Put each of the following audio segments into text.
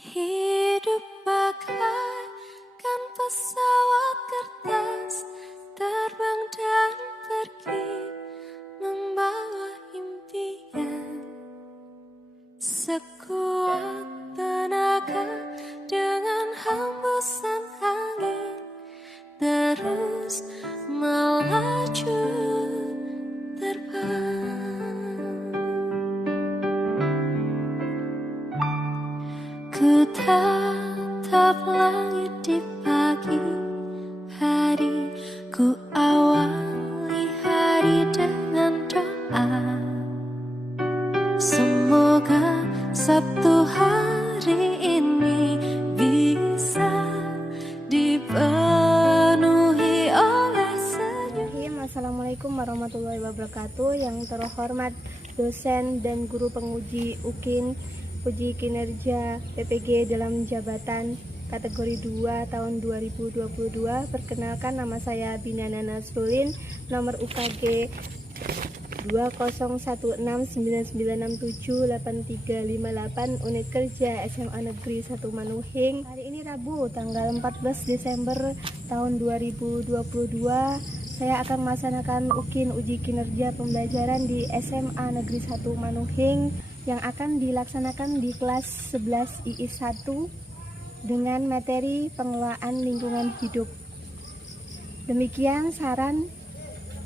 Hidup bagaikan pesawat kertas, terbang dan pergi membawa impian. Sekuat tenaga dengan hembusan angin, terus melaju terbang. Ku tatap langit di pagi hari, ku awali hari dengan doa. Semoga Sabtu hari ini bisa dipenuhi oleh senyum. Assalamualaikum warahmatullahi wabarakatuh. Yang terhormat dosen dan guru penguji UKIN uji kinerja PPG dalam jabatan kategori 2 tahun 2022. Perkenalkan, nama saya Binana Nasrulin, nomor UKG 201699678358, unit kerja SMA Negeri 1 Manuhing. Hari ini Rabu tanggal 14 Desember tahun 2022. Saya akan melaksanakan UKIN uji kinerja pembelajaran di SMA Negeri 1 Manuhing yang akan dilaksanakan di kelas 11 II1 dengan materi pengelolaan lingkungan hidup. Demikian saran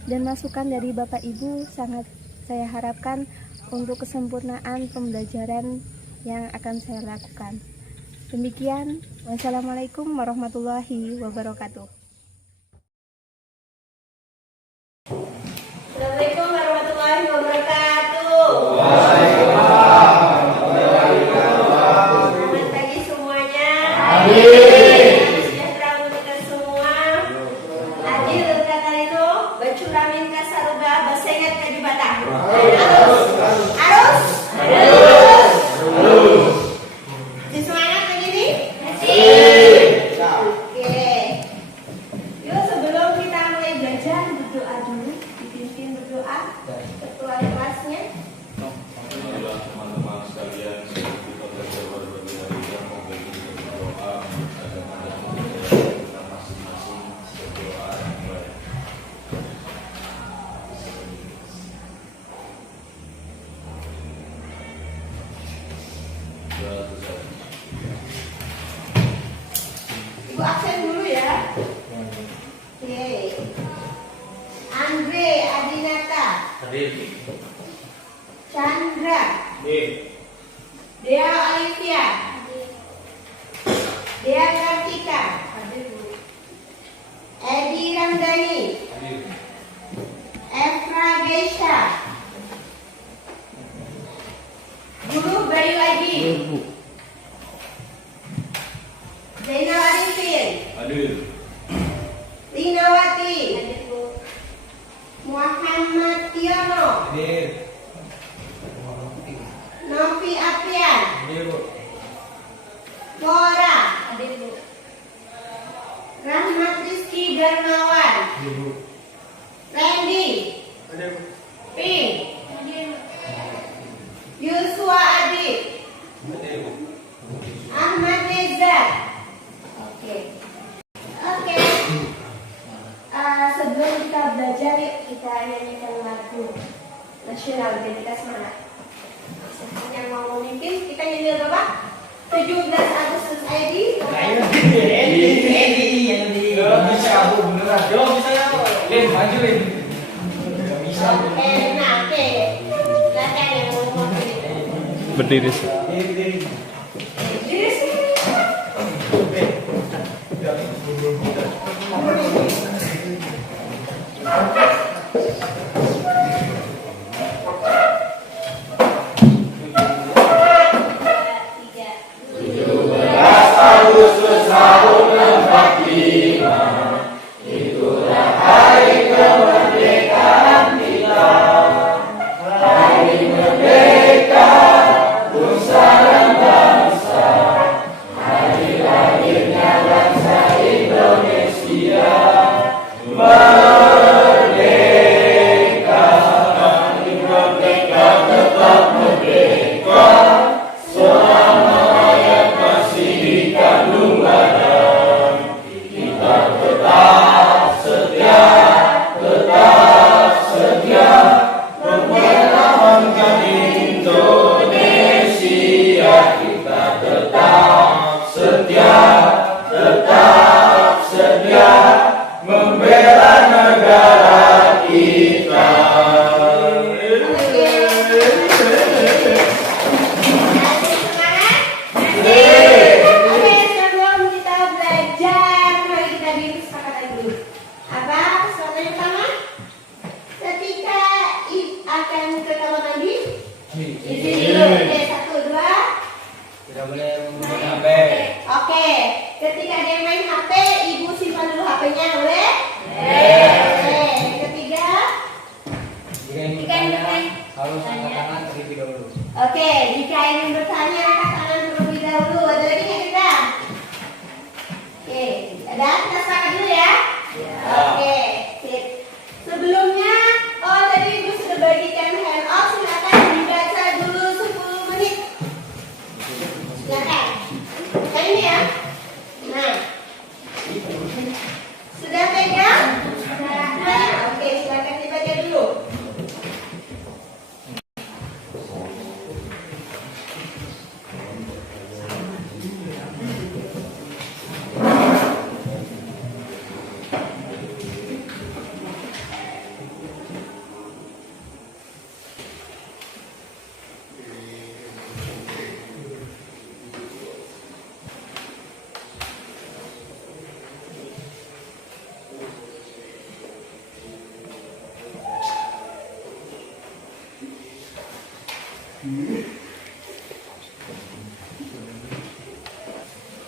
dan masukan dari Bapak Ibu, sangat saya harapkan untuk kesempurnaan pembelajaran yang akan saya lakukan. Demikian, wassalamualaikum warahmatullahi wabarakatuh. Assalamualaikum warahmatullahi wabarakatuh. Selamat pagi semuanya. Sejahtera untuk kita semua. Adil kata itu, bacuramin kasaruga, basengat kaji batang. Harus. Semuanya begini? Oke. Yuk, sebelum kita mulai belajar, berdoa dulu. Dipimpin berdoa ketua kelasnya. Teman-teman sekalian, kita belajar berbagi hari yang mau bagi berdoa agar kita masing-masing berdoa yang baik. Ibu absen dulu ya. Oke. Andre Adinata. Hadir. Chandra. Hadir. Dea Olivia. Dea Kartika. Edi Ramdhani. Hadir. Efra Geisha. Guru Bayu Aji. Zainal Arifin. Hadir. Linawati. Muhammad Tiono. Hadir. Novi Aprian. Hadir. Mora. Rahmat Rizky Darmawan. Randy. Pink. Yusua Adit. Ahmad Reza. Oke. Sebelum kita belajar, yuk kita nyanyikan lagu nasional biar kita semangat. Yang mau memimpin, kita nyanyi berapa? 17 Agustus ID. Oke. Silakan yang mau memimpin. Berdiri. Diri sih. Hari merdeka, nusa dan bangsa. boleh menggunakan HP. Oke, ketika ada yang main HP, ibu simpan dulu HP-nya, boleh? Oke, yang ketiga. Jika ingin bertanya, harus angkat tangan terlebih dahulu. Oke, jika ingin bertanya, angkat tangan terlebih dahulu. Ada lagi nggak kita? Oke, ada? Kita sepakat dulu ya? Oke, sip. Sebelumnya, tadi ibu sudah bagikan handout, silakan dibaca dulu 10 menit. Silakan. Yang ini ya. Nah, sudah pegang? Nah, oke, silakan dibaca dulu.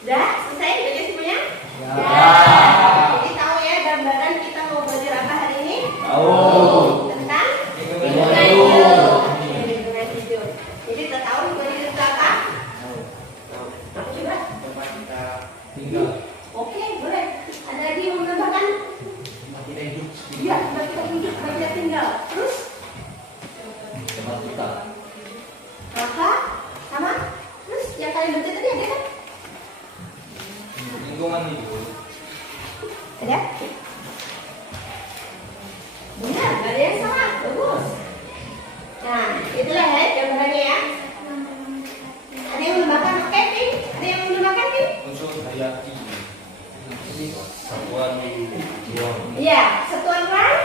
Udah selesai baca semuanya? Ya. Jadi tahu ya gambaran kita mau belajar apa hari ini? Tentang lingkungan hidup. Lingkungan hidup. Jadi kita tahu lingkungan hidup itu apa? Coba. Tempat kita tinggal. Oke, boleh. Ada lagi yang menambahkan? Tempat kita hidup. Iya, tempat kita hidup, tempat kita tinggal. Terus? Tempat kita. Apa? Sama? Terus yang kalian baca tadi ada kan? Lingkungan hidup. Ada? Benar, gak ada yang salah. Bagus. Nah, itulah ya gambarannya ya. Ada yang menambahkan camping? Ada yang menambahkan Pink? Unsur hayati. Satuan jiwa. Iya, satuan ruang.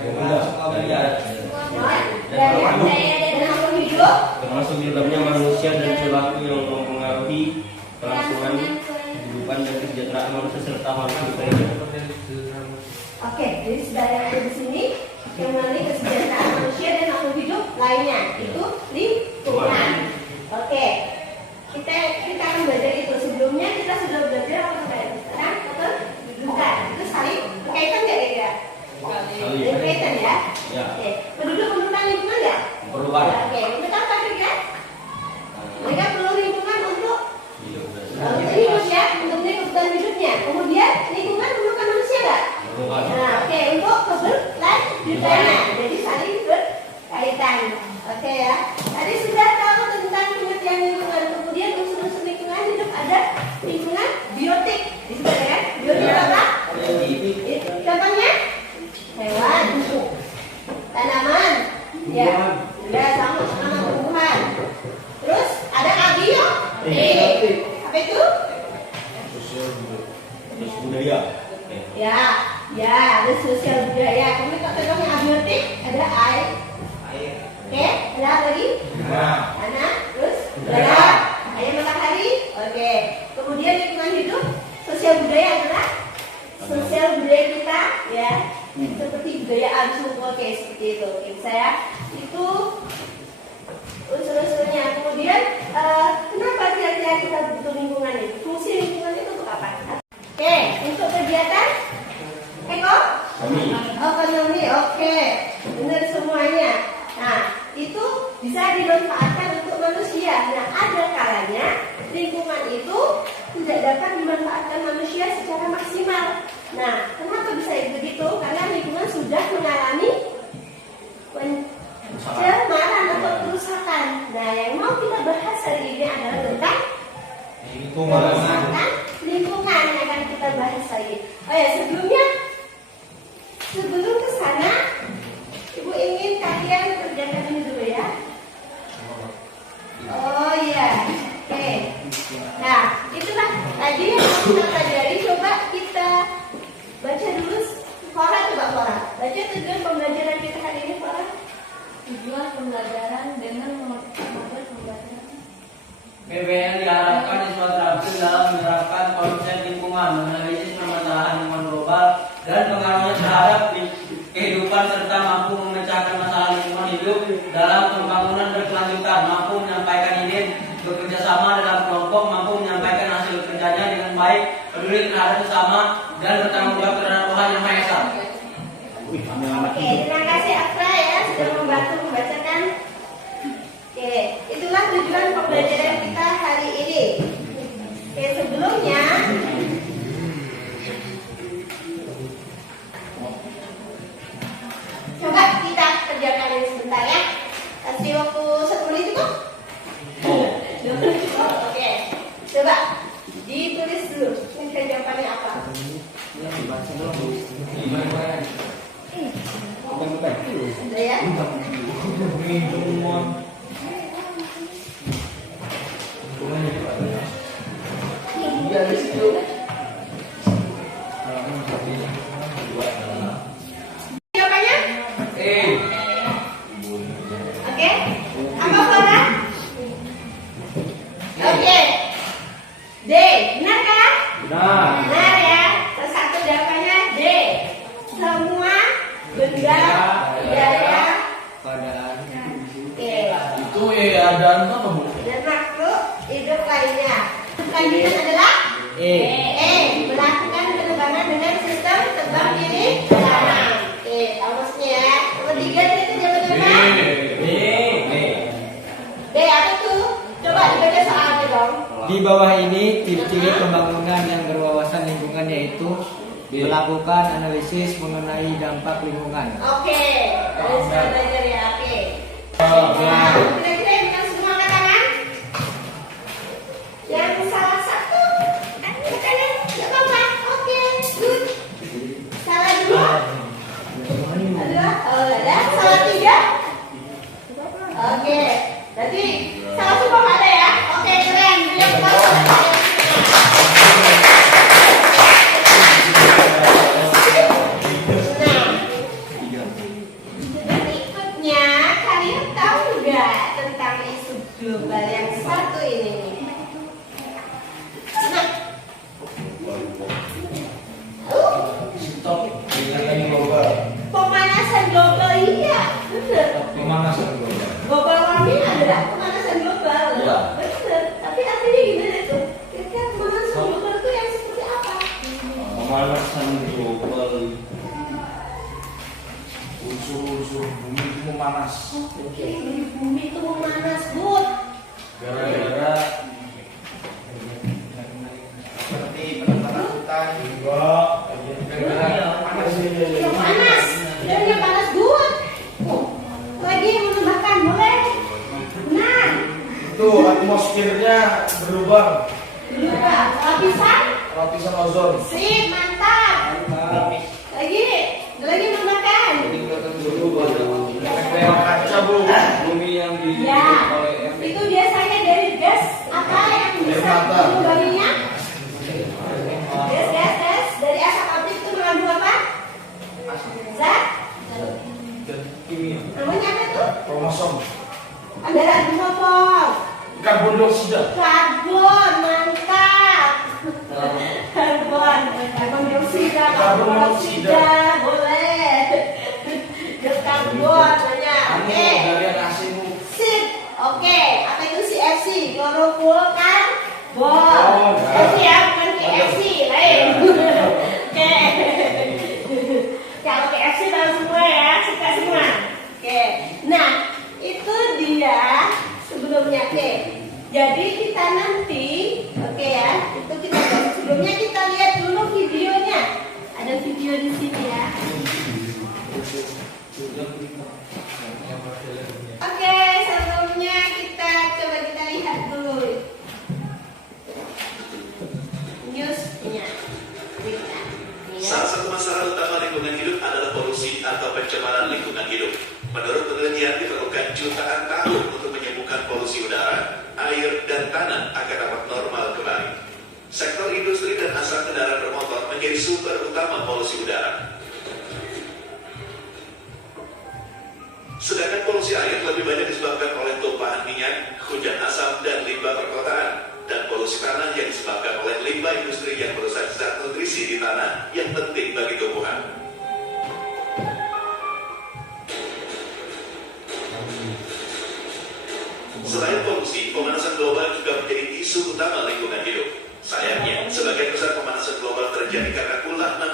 Daya dan makhluk hidup. Termasuk di dalamnya manusia dan perilaku yang mempengaruhi kelangsungan kehidupan dan kesejahteraan manusia serta makhluk lainnya. Oke, jadi sudah yang ada di sini yang mengenai kesejahteraan manusia dan makhluk hidup lainnya itu lingkungan. Oke, kita akan belajar itu. Sebelumnya kita sudah belajar apa sampai sekarang? Betul? Bukan. Itu saling berkaitan nggak kira-kira? Berkaitan ya? Ya. Oke. Penduduk memerlukan lingkungan nggak? Perlukan. Oke. Untuk apa kira-kira? Mereka perlu lingkungan untuk Hidup. hidup ya, untuk kebutuhan hidupnya. Kemudian lingkungan memerlukan manusia nggak? Perlukan. Nah, oke, untuk keberlanjutannya. Jadi saling berkaitan. Oke ya. Tadi sudah tahu tentang pengertian lingkungan. Kemudian unsur-unsur lingkungan hidup ada lingkungan biotik. Disebut kan? Biotik apa? Contohnya hewan, tanaman, ya, sama tumbuhan. Terus ada abiotik. Apa itu? Terus budaya. Ya, ada sosial budaya. Kemudian contohnya abiotik ada air. Oke, ada apa lagi? Tanah, terus udara, air matahari. Oke. Kemudian lingkungan hidup, sosial budaya adalah sosial budaya kita, ya, seperti budaya asuh. Oke, seperti itu. Oke, saya itu unsur-unsurnya. Kemudian kenapa kira-kira kita butuh lingkungan itu? Fungsi lingkungan itu untuk apa? Oke, untuk kegiatan ekonomi. Oke, benar semuanya. Nah, itu bisa dimanfaatkan untuk manusia. Nah, ada kalanya lingkungan itu tidak dapat dimanfaatkan manusia secara maksimal. Nah, kenapa bisa begitu? Karena lingkungan sudah mengalami pencemaran atau kerusakan. Nah, yang mau kita bahas hari ini adalah tentang kerusakan lingkungan yang akan kita bahas lagi. Oh ya, sebelum ke sana, Ibu ingin kalian kerjakan ini dulu ya. Oh iya, oke. Nah, itulah tadi yang kita pelajari. Coba kita baca dulu. Flora. Baca tujuan pembelajaran kita hari ini, Flora. Tujuan pembelajaran dengan mempermudah pembelajaran. PBL diharapkan siswa terampil dalam menerapkan konsep lingkungan, menganalisis permasalahan lingkungan global dan pengaruhnya terhadap kehidupan serta mampu memecahkan masalah lingkungan hidup dalam pembangunan berkelanjutan, mampu menyampaikan ide bekerja sama dalam peduli terhadap sesama, dan bertanggung jawab terhadap Tuhan Yang Maha Esa. Oke, terima kasih Afra ya sudah membantu membacakan. Oke, itulah tujuan pembelajaran kita hari ini. Oke, sebelumnya coba kita kerjakan ini sebentar ya. Kasih waktu 1 menit cukup? 2 menit cukup? Oke, coba ditulis dulu. Ini jawabannya apa? Ada ya? Jawabannya? Oke. Apa Farah? Oke. D. Benar kan? Benar ya. Terus satu jawabannya D. Semua benda biaya oke. Itu dan apa Bu? Dan makhluk hidup lainnya. Lanjutan adalah melakukan penerbangan dengan sistem terbang diri kanan. Oke, tahu maksudnya ya. Nomor 3 itu jawabannya apa? B apa tuh? Coba dibaca soalnya dong. Di bawah ini ciri-ciri pembangunan yang berwawasan lingkungan yaitu melakukan analisis mengenai dampak lingkungan. Oke, kalian sudah belajar ya. Oke. Nah, kira-kira yang bukan semua angkat tangan? Yang salah satu angkat tangan, nggak apa-apa. Oke, good. Salah 2? Oh, ada. Salah 3? Oke, berarti salah semua nggak ada ya? Oke, keren. Yang berikutnya, kalian tahu nggak tentang isu global yang satu ini? Nah, Stop. Ini global. pemanasan global iya, bener. Pemanasan global. Global warming adalah pemanasan global, Iya. bener. Tapi artinya gimana tuh? Kira-kira pemanasan global itu yang seperti apa? Pemanasan global. Unsur-unsur bumi itu memanas. Oke, bumi itu memanas, Bud. Gara-gara seperti penanaman hutan juga. Gara-gara panas. Yang panas, dan yang panas Bud. Lagi yang menambahkan, boleh? Nah, Itu atmosfernya berubah. Lapisan ozon. sip, mantap. Lagi menambahkan. Efek kaca Bu. Bumi yang Ya, itu biasanya dari gas apa yang bisa mengubahnya? Gas dari asap pabrik itu mengandung apa? Zat? Namanya apa tuh? Kromosom. Ada ribofom. Karbon dioksida. Karbon, mantap. Karbon dioksida, boleh. Gas karbon banyak. Oke. Dari asing. Sip. Oke, apa itu CFC? Klorofluorkarbon. CFC ya, bukan KFC, lain. Oke. Kalau KFC tahu semua ya, suka semua. Oke. Nah, itu dia sebelumnya. Oke. Jadi kita nanti, oke ya, itu kita sebelumnya kita lihat dulu videonya. Ada video di sini ya. Oke, sebelumnya kita coba kita lihat dulu newsnya. Salah satu masalah utama lingkungan hidup adalah polusi atau pencemaran lingkungan hidup. Menurut penelitian diperlukan jutaan tahun untuk menyembuhkan polusi udara, air, dan tanah agar dapat normal kembali. Sektor industri dan asap kendaraan bermotor menjadi sumber utama polusi udara. Sedangkan polusi air lebih banyak disebabkan oleh tumpahan minyak, hujan asam, dan limbah perkotaan. Dan polusi tanah yang disebabkan oleh limbah industri yang merusak zat nutrisi di tanah yang penting bagi tumbuhan. Selain polusi, pemanasan global juga menjadi isu utama lingkungan hidup. Sayangnya, sebagian besar pemanasan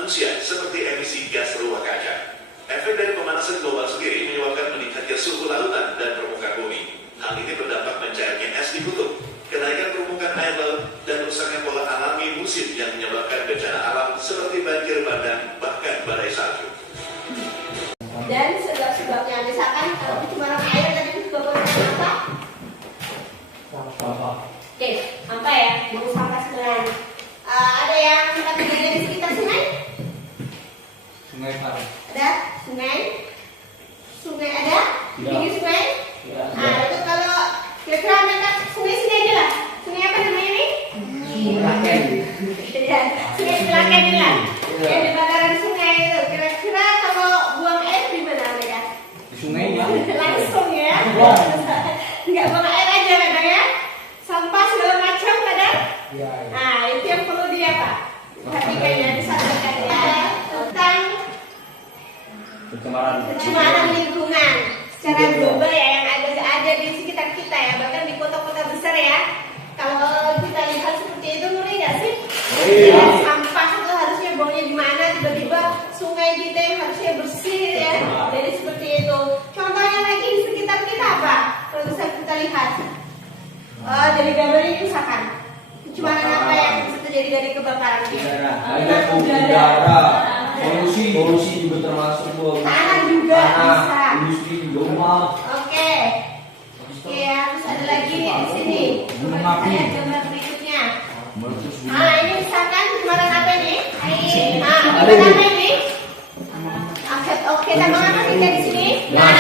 manusia seperti emisi gas rumah kaca. Efek dari pemanasan global sendiri menyebabkan meningkatnya suhu lautan dan permukaan bumi. Hal ini berdampak mencairnya es di kutub, kenaikan permukaan air laut, dan rusaknya pola alami musim yang menyebabkan bencana alam seperti banjir bandang, bahkan badai salju. Dan sebab-sebabnya, misalkan kalau pencemaran air tadi itu sebabnya apa? Oke, apa ya? Buang sampah sembarangan. Ada yang tempat tinggalnya di sekitar sungai? Sungai Parung. Ada? Sungai? Sungai ada? Di pinggir sungai? Nah, itu kalau kira-kira mereka sungai sini aja lah. Sungai apa namanya ini? Raken. Ya, sungai Selaken ini lah. Yang di bakaran sungai itu. Kira-kira kalau buang air di mana mereka? Di sungainya. Langsung ya. Enggak buang air aja kadang ya. Sampah segala macam kadang. Iya. Nah, itu yang perlu dia apa? Perhatikan ya, disadarkan ya tentang pencemaran lingkungan secara global ya, yang ada di sekitar kita ya, bahkan di kota-kota besar ya. Kalau kita lihat seperti itu, ngeri nggak sih? Ya, sampah itu harusnya buangnya di mana, tiba-tiba sungai kita yang harusnya bersih ya. Jadi seperti itu. Contohnya lagi di sekitar kita apa? Kalau bisa kita lihat. Jadi gambarnya misalkan pencemaran apa yang bisa terjadi dari kebakaran ini? Udara, polusi juga termasuk Tanah juga bisa. industri juga. Oke, ya, terus ada lagi nih di sini. Coba kita lihat gambar berikutnya. Nah, ini misalkan pencemaran apa ini? Air. Nah, gimana apa ini? Oke, tambah apa kita di sini? Nah,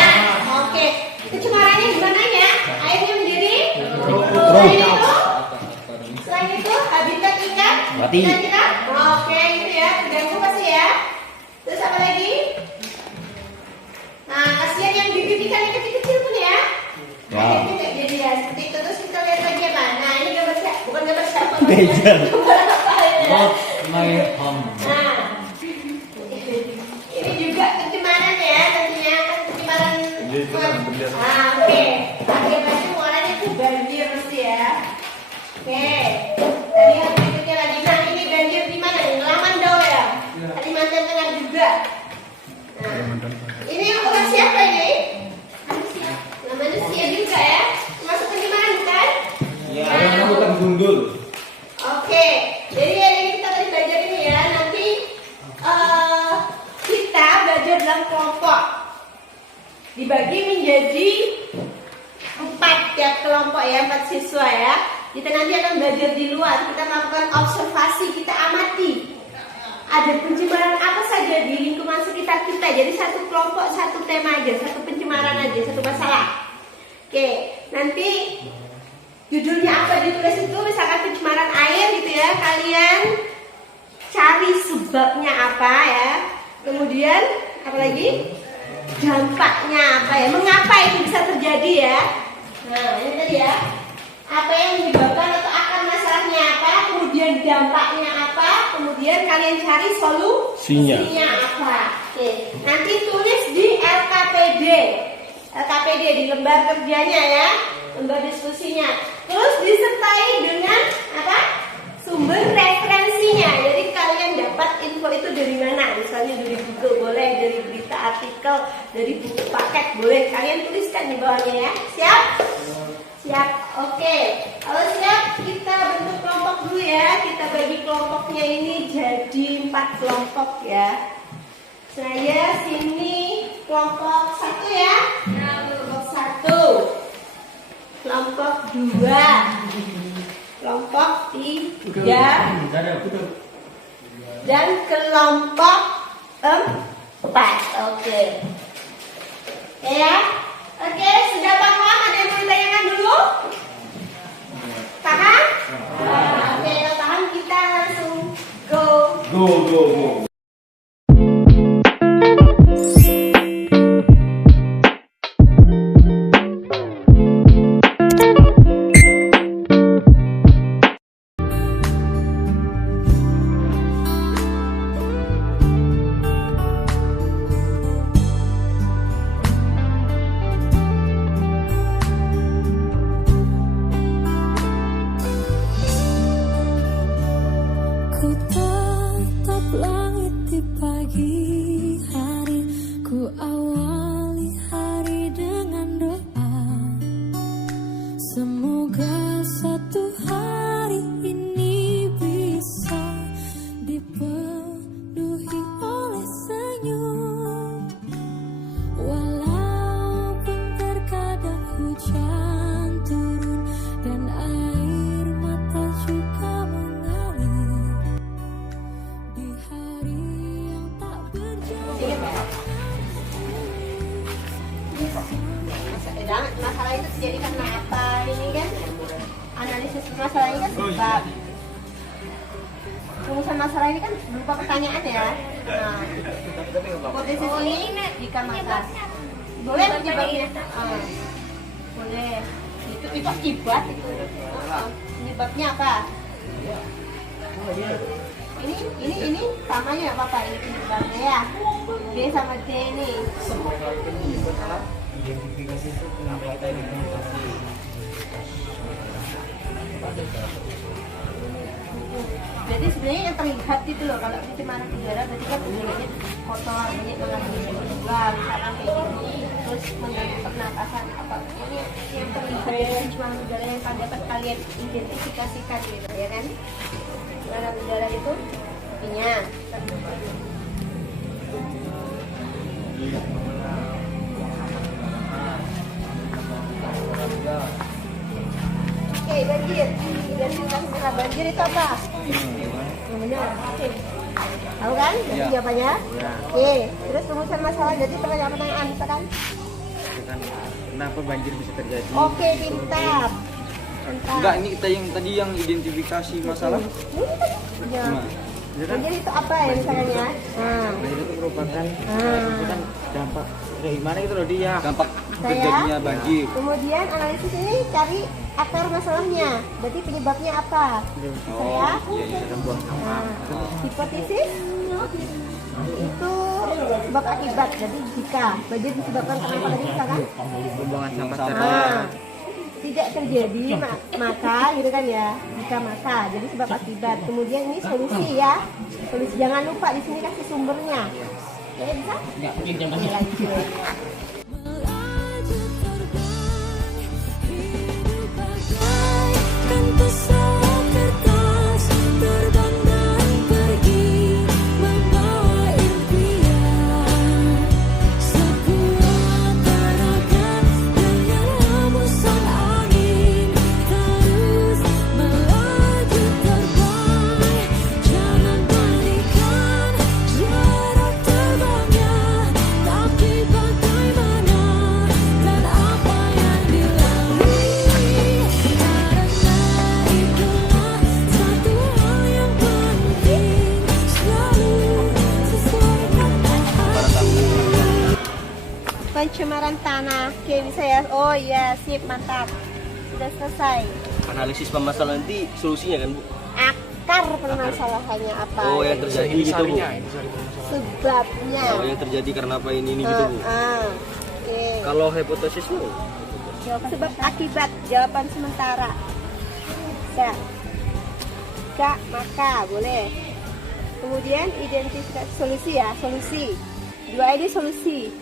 oke. Pencemarannya gimana ya? Airnya menjadi selain itu habitat ikan Mati. kira-kira? Oke, itu ya, terganggu pasti ya. Terus apa lagi? Nah, kasihan yang bibit ikan yang kecil-kecil pun ya. Akhirnya jadi ya seperti itu. Terus kita lihat lagi apa? Nah, ini gambar siapa? Bukan gambar siapa? Gambar apa ya? Nah, ini juga pencemaran ya, tentunya kan pencemaran. Oke. Akhirnya pasti warnanya itu banjir pasti ya. Oke. Kita lihat berikutnya lagi. Nah, ini banjir di mana nih? Lamandau ya. Kalimantan Tengah juga. Nah, ini yang bukan siapa ini? Manusia juga ya. Masuk pencemaran bukan? Ada hutan gundul. Oke, jadi yang kita tadi belajar ini ya, nanti kita belajar dalam kelompok, dibagi menjadi 4 tiap kelompok ya, 4 siswa ya. Kita nanti akan belajar di luar, kita melakukan observasi, kita amati ada pencemaran apa saja di lingkungan sekitar kita. Jadi satu kelompok, satu tema aja, satu pencemaran aja, satu masalah. Oke, nanti judulnya apa ditulis itu, misalkan pencemaran air gitu ya, kalian cari sebabnya apa ya, kemudian apa lagi, dampaknya apa ya, mengapa itu bisa terjadi ya. Nah, ini tadi ya, apa yang menyebabkan atau akar masalahnya apa, kemudian dampaknya apa, kemudian kalian cari solusinya apa. Oke, nanti tulis di LKPD di lembar kerjanya ya, lembar diskusinya. Terus disertai dengan apa? Sumber referensinya. Jadi kalian dapat info itu dari mana? Misalnya dari Google boleh, dari berita artikel, dari buku paket boleh. Kalian tuliskan di bawahnya ya. Siap? Siap. Oke. Kalau siap, kita bentuk kelompok dulu ya. Kita bagi kelompoknya ini jadi 4 kelompok ya. Saya sini kelompok 1 ya. Kelompok 1. Kelompok 2. Kelompok 3. Dan kelompok 4. Oke. Ya. Oke, sudah paham? Ada yang mau ditanyakan dulu? Paham? Oke, kalau paham kita langsung go. Ku tatap langit penyebab. Rumusan masalah ini kan berupa pertanyaan ya. Nah, hipotesis ini jika masa. Boleh penyebabnya? Boleh. Itu akibat itu. Penyebabnya apa? Ini samanya nggak apa-apa, ini penyebabnya ya. D sama D ini. Identifikasi itu kenapa kita identifikasi? Jadi sebenarnya yang terlihat itu loh, kalau pencemaran udara berarti kan udaranya kotor, banyak mengandung lubang, misalkan kayak gini, terus mengganggu pernapasan apa ini yang terlihat dari pencemaran udara yang dapat kalian identifikasikan gitu ya kan? Pencemaran udara itu intinya. Oke, banjir. Identifikasi benar banjir itu apa? Yang benar. Oke. Tahu kan? Jadi jawabannya? Oke. Terus rumusan masalah. Jadi pertanyaan-pertanyaan, misalkan. Kenapa banjir bisa terjadi? Oke, pintar. Mantap. Enggak, ini kita yang tadi yang identifikasi masalah. Ya. Banjir itu apa ya misalnya? Banjir itu merupakan dampak dari mana itu loh dia. Dampak terjadinya banjir. Kemudian analisis ini cari akar masalahnya. Berarti penyebabnya apa? Saya. Hipotesis itu sebab akibat. Jadi jika banjir disebabkan karena apa tadi misalkan? Pembuangan sampah Tidak terjadi maka gitu kan ya, jika maka jadi sebab akibat. Kemudian ini solusi ya, solusi jangan lupa di sini kasih sumbernya ya, bisa Oke, lanjut. Pencemaran tanah. Oke, bisa ya. Oh iya, sip, mantap. Sudah selesai. Analisis permasalahan nanti solusinya kan Bu? Akar permasalahannya apa? Oh yang terjadi gitu Bu? Sebabnya. Oh yang terjadi karena apa ini gitu Bu? Oke. Kalau hipotesis Bu? Sebab akibat, jawaban sementara. Ya. Jika maka boleh. Kemudian identifikasi solusi ya, solusi. Dua ini solusi.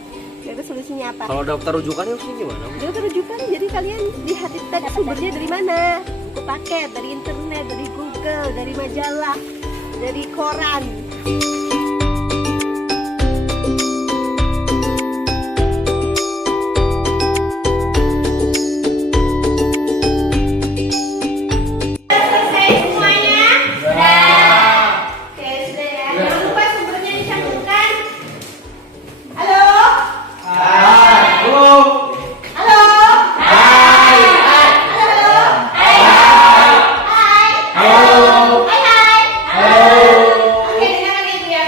Itu solusinya apa? Kalau daftar rujukannya sih gimana Bu? Daftar rujukan, jadi kalian lihat itu tadi sumbernya dari mana? Buku paket, dari internet, dari Google, dari majalah, dari koran. Oke, dengarkan itu ya.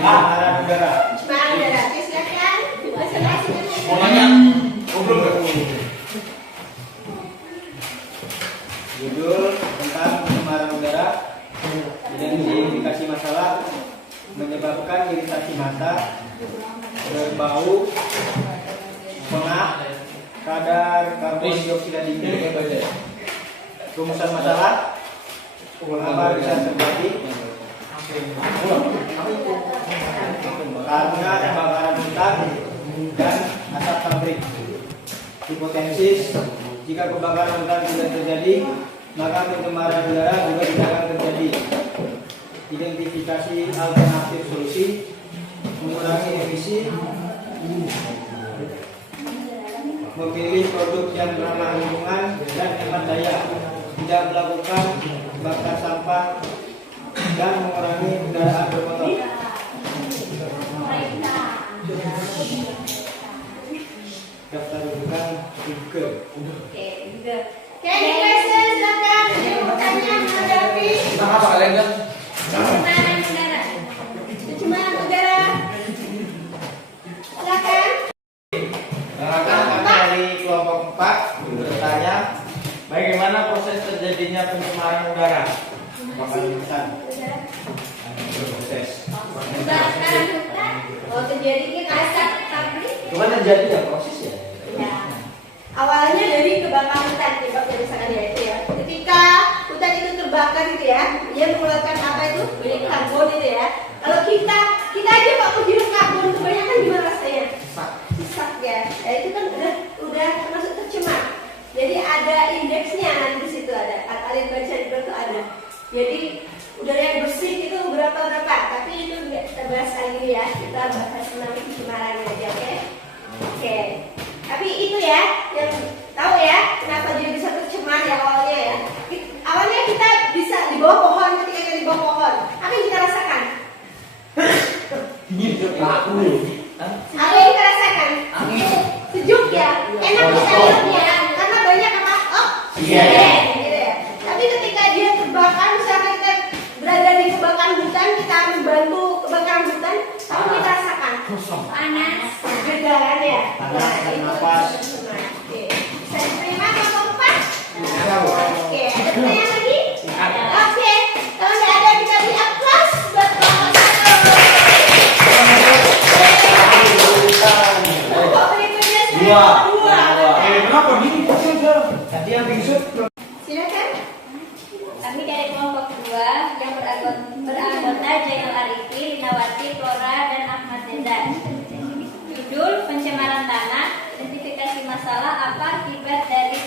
pencemaran udara. Pencemaran udara. Oke, silakan. Presentasikan. Semuanya. Belum. Judul tentang pencemaran udara, identifikasi masalah, menyebabkan iritasi mata, berbau, pengap, kadar karbon dioksida tinggi, rumusan masalah, mengapa bisa terjadi, karena kebakaran hutan dan asap pabrik. Hipotesis, jika kebakaran hutan tidak terjadi, maka pencemaran udara juga tidak akan terjadi. Identifikasi alternatif solusi, mengurangi emisi, memilih produk yang ramah lingkungan dan hemat daya, tidak melakukan bakar sampah, dan mengurangi kendaraan bermotor. Daftar rujukan Google. Oke, any question, silakan. Ada yang bertanya menghadapi Apa kalian kan? pencemaran udara. Pencemaran udara. Silakan. Rekan kami dari kelompok 4 bertanya, bagaimana proses terjadinya pencemaran udara? Proses. Kebakaran hutan. Oh, terjadinya asap pabrik. Gimana terjadinya prosesnya? Ya. Awalnya dari kebakaran hutan, penyebabnya misalkan ya itu ya. Ketika hutan itu terbakar gitu ya, dia mengeluarkan apa itu? Banyak karbon itu ya. Kalau kita aja Pak menghirup karbon kebanyakan gimana rasanya? Sesak ya. Ya itu kan udah termasuk tercemar. Jadi ada indeksnya nanti di situ ada. Kalian baca di itu ada. Jadi udara yang bersih itu berapa, tapi itu kita bahas kali ini ya. Kita bahas tentang pencemaran aja, oke? Oke. Tapi itu ya, yang tahu ya kenapa dia bisa tercemar ya awalnya ya. Awalnya kita bisa di bawah pohon, ketika kita di bawah pohon, apa yang kita rasakan? Apa yang kita rasakan? Sejuk ya, enak kita hidupnya karena banyak apa? Oksigen, gitu ya. Tapi ketika dia terbakar, misalnya kita berada di kebakaran hutan, kita membantu kebakaran hutan, apa yang kita rasakan? Panas, gegaran ya. Panas, Nah, itu nafas. Oke. Bisa diterima kelompok 4? Oke, ada pertanyaan lagi? Oke, kalau nggak ada kita beri aplaus buat kelompok 1. Kelompok berikutnya dua. Kenapa gini? Tadi yang bingsut. Silakan. Kami dari kelompok 2 yang beranggota Jainal Arifin, Linawati, Flora, dan Ahmad Zendan. Judul pencemaran tanah, identifikasi masalah apa akibat dari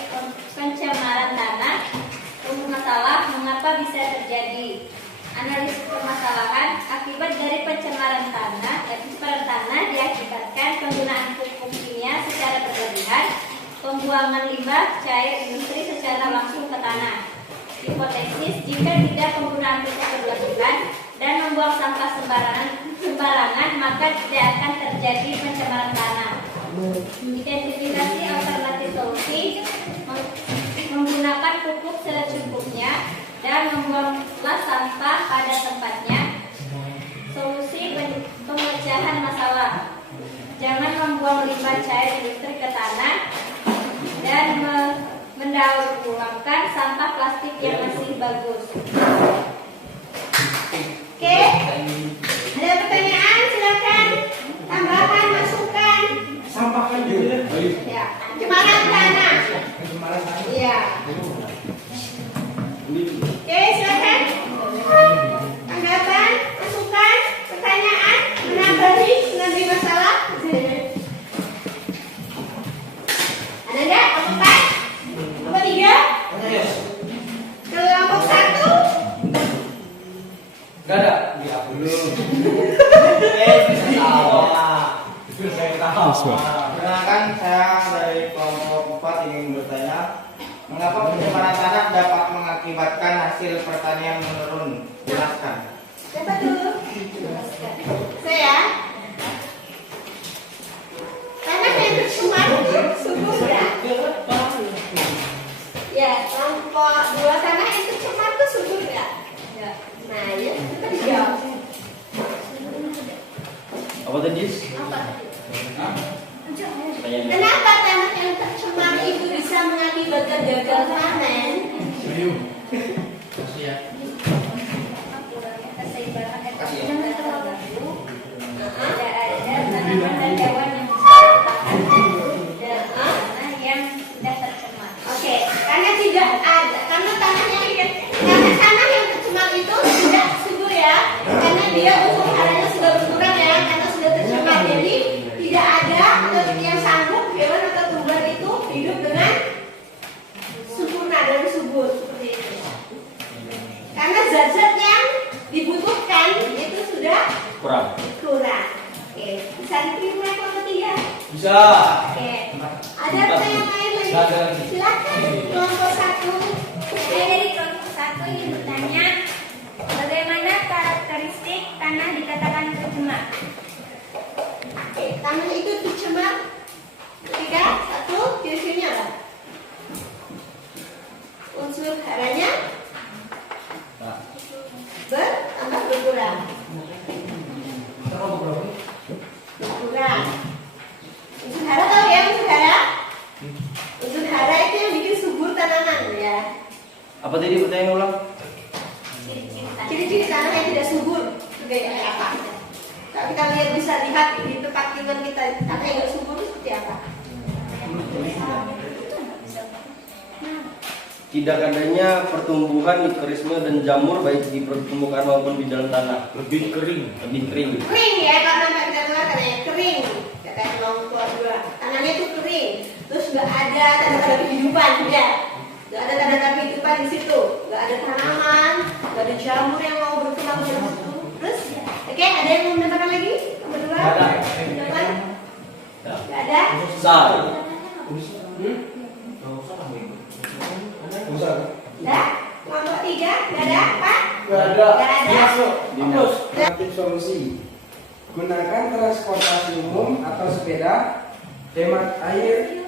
pencemaran tanah, rumus masalah mengapa bisa terjadi, analisis permasalahan akibat dari pencemaran tanah. Pencemaran tanah diakibatkan penggunaan pupuk kimia secara berlebihan, pembuangan limbah cair industri secara langsung ke tanah. Hipotesis, jika tidak penggunaan pupuk berlebihan dan membuang sampah sembarangan, maka tidak akan terjadi pencemaran tanah. Identifikasi alternatif solusi, menggunakan pupuk secukupnya dan membuanglah sampah pada tempatnya. Solusi pemecahan masalah, jangan membuang limbah cair industri ke tanah dan mendaur ulangkan sampah plastik yang masih bagus. Oke, ada pertanyaan? Silakan. Tambahan, masukan. Sampah kan juga. Ya, pencemaran tanah. Iya. Oke, silakan. Tanggapan, masukan, pertanyaan, menambah masalah. Ada nggak? Kelompok 4? Kelompok 3? Kelompok 1? Gak ada. Ya belum. Perkenalkan, saya dari kelompok 4 ingin bertanya, mengapa pencemaran tanah dapat mengakibatkan hasil pertanian menurun? Jelaskan. Siapa dulu? Saya. Karena yang tercemar itu subur ya. Ya, kelompok 2 tanah yang tercemar itu subur ya. Nah, ya kita dijawab. tadi? Kenapa tanah yang tercemar itu bisa mengakibatkan gagal panen? Keseimbangan ekosistem terganggu. Tidak ada tanaman dan hewan yang bisa bertahan dalam tanah yang sudah tercemar. Oke, karena tidak ada, karena tanah yang tercemar itu tidak subur ya, karena dia unsur haranya sudah berkurang ya, karena sudah tercemar. Jadi tidak ada yang sanggup hewan atau tumbuhan itu hidup dengan sempurna dan subur seperti itu. Karena zat-zat yang dibutuhkan itu sudah Kurang. Oke, bisa diterima kelompok 3? Bisa. Oke. Ada pertanyaan lain lagi? Silakan kelompok 1. Saya dari kelompok 1 ingin bertanya, bagaimana karakteristik tanah dikatakan tercemar? Oke, tanah itu tercemar. 3, 1, ciri-cirinya apa? Unsur haranya bertambah berkurang. Berkurang. Unsur hara tahu ya unsur hara? Unsur hara itu yang bikin subur tanaman ya. Apa tadi pertanyaan ulang? Ciri-ciri tanah yang tidak subur kayak apa? Kalau kita lihat bisa lihat di tempat tinggal kita tanah yang tidak subur itu seperti apa? Tidak adanya pertumbuhan mikroorganisme dan jamur baik di permukaan maupun di dalam tanah. Lebih kering. Lebih kering. Kering ya, karena kita dengar tanahnya kering. Kayak ngomong tua. Tanahnya itu kering. Terus nggak ada tanda-tanda kehidupan ya. Nggak ada tanda-tanda kehidupan di situ. Nggak ada tanaman, nggak ada jamur yang mau berkembang di situ. Terus, oke, ada yang mau menambahkan lagi? Nomor 2. Nggak ada. Nggak ada. Besar. Nggak. Nomor 3, nggak ada apa? Nggak ada. Nggak ada. Alternatif solusi. Gunakan transportasi umum atau sepeda, hemat air,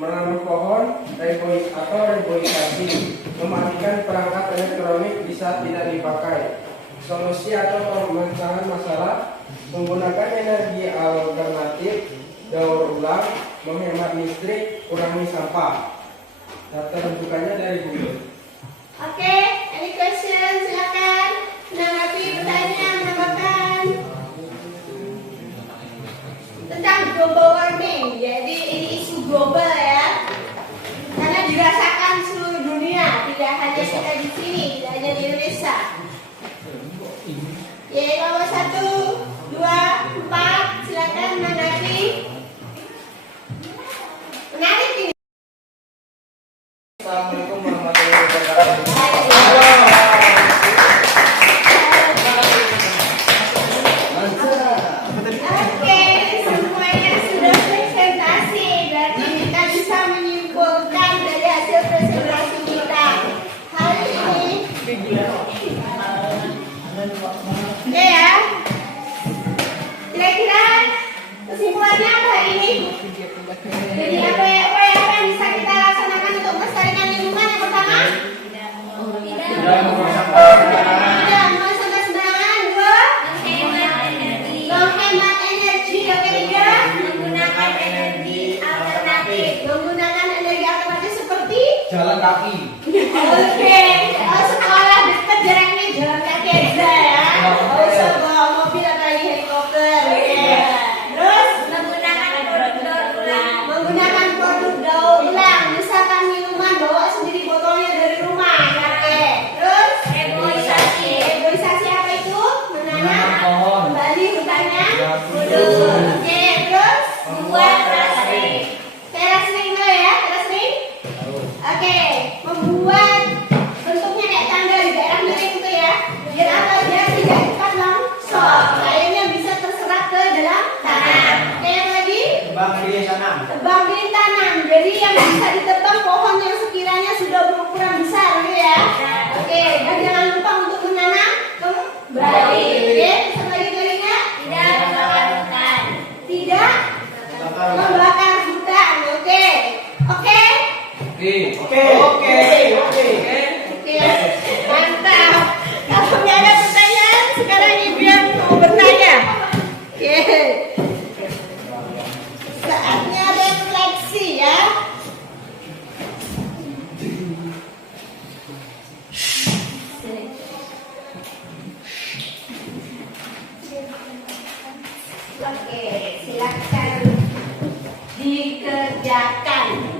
menanam pohon, reboisasi, mematikan perangkat elektronik bisa tidak dipakai. Solusi atau pemecahan masalah, menggunakan energi alternatif, daur ulang, menghemat listrik, kurangi sampah. Data rujukannya dari Google. Oke, any question? Silakan menanggapi pertanyaan, menambahkan tentang global warming. Jadi ini isu global ya, karena dirasakan seluruh dunia, tidak hanya kita di sini, tidak hanya di Indonesia. Ya, nomor 1, 2, 4, silakan menanggapi. Menarik ini. Assalamualaikum warahmatullahi wabarakatuh. Oke, semuanya sudah presentasi. Berarti kita bisa menyimpulkan dari hasil presentasi kita hari ini. Oke ya. Kira-kira kesimpulannya apa hari ini? Jadi apa yang bisa kita laksanakan untuk melestarikan lingkungan? Yang pertama, tidak mengeluarkan sembarangan. 2, menghemat energi. Yang ketiga, Menggunakan energi alternatif. menggunakan energi alternatif seperti Jalan kaki. oke, sekolah dekat jaraknya jalan kaki aja ya. Nggak usah bawa mobil atau helikopter. Oke. Terus Menggunakan produk daur ulang. menggunakan produk daur ulang. Misalkan minuman bawa sendiri botolnya dari rumah. Oke. Terus Reboisasi. reboisasi apa itu? Menanam Pohon. kembali hutannya. Betul. Oke. Terus Membuat terasering. terasering dulu ya, terasering. Oke, membuat bentuknya kayak tangga di daerah miring itu ya. Biar apa? Biar tidak cepat longsor. Airnya bisa terserap ke dalam tanah. Oke, yang lagi? Bang Diri tanam. Tebang pilih tanam. Jadi yang bisa ditebang pohon yang sekiranya sudah berukuran besar gitu ya. Oke, dan jangan lupa untuk menanam kembali. Oke, satu lagi nggak? Tidak membakar hutan. Oke, silakan dikerjakan.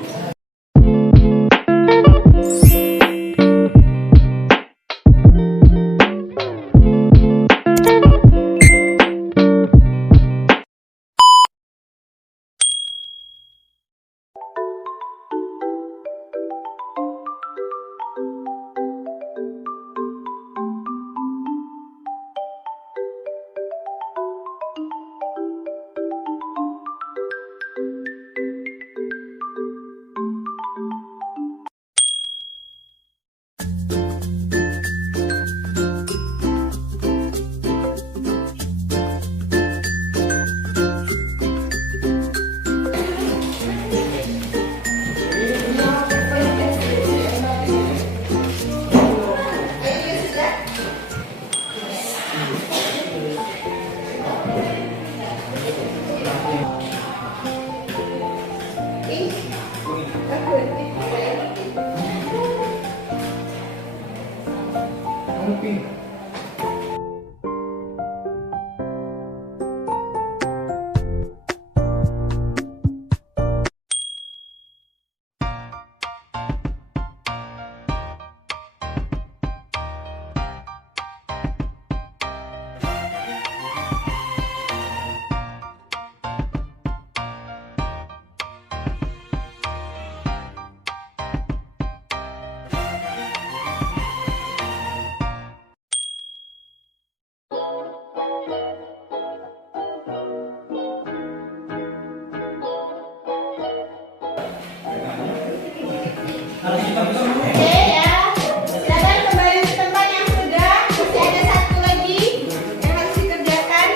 Oke ya, silakan kembali ke tempat yang sudah. Masih ada satu lagi yang harus dikerjakan.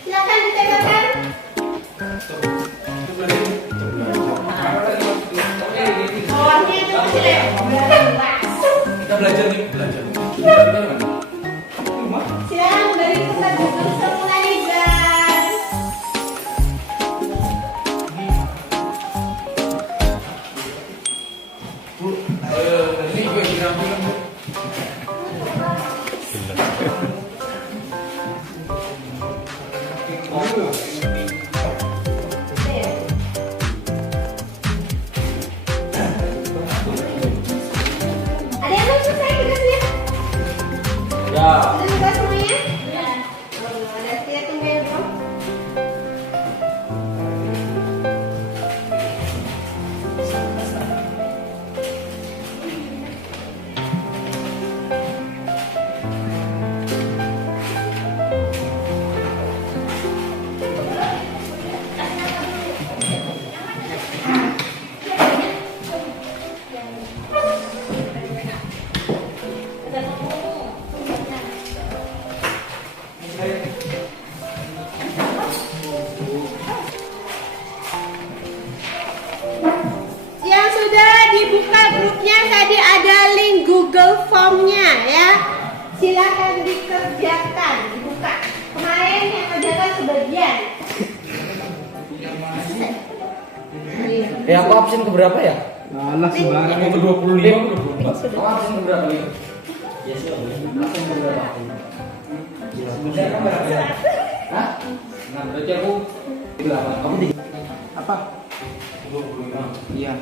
Silakan ditembakkan. Bawahnya itu kecil ya. Kita belajar nih, belajar. Silakan kembali ke tempat duduk semula nih guys. Ini gue kira Ada yang belum selesai tugasnya? Ya. Sudah selesai semuanya? Ada kita tunggu ya bro. Yang sudah dibuka grupnya tadi ada link Google Form-nya ya. Silakan dikerjakan, dibuka. Kemarin yang kerjakan sebagian. Aku absen keberapa ya? Alah sembarang. Yang ke-25 udah 24. Aku absen keberapa ya? Ya sih. Absen keberapa? Hah? Nah, berarti aku 8. Kamu 3. Apa? 25. Iya.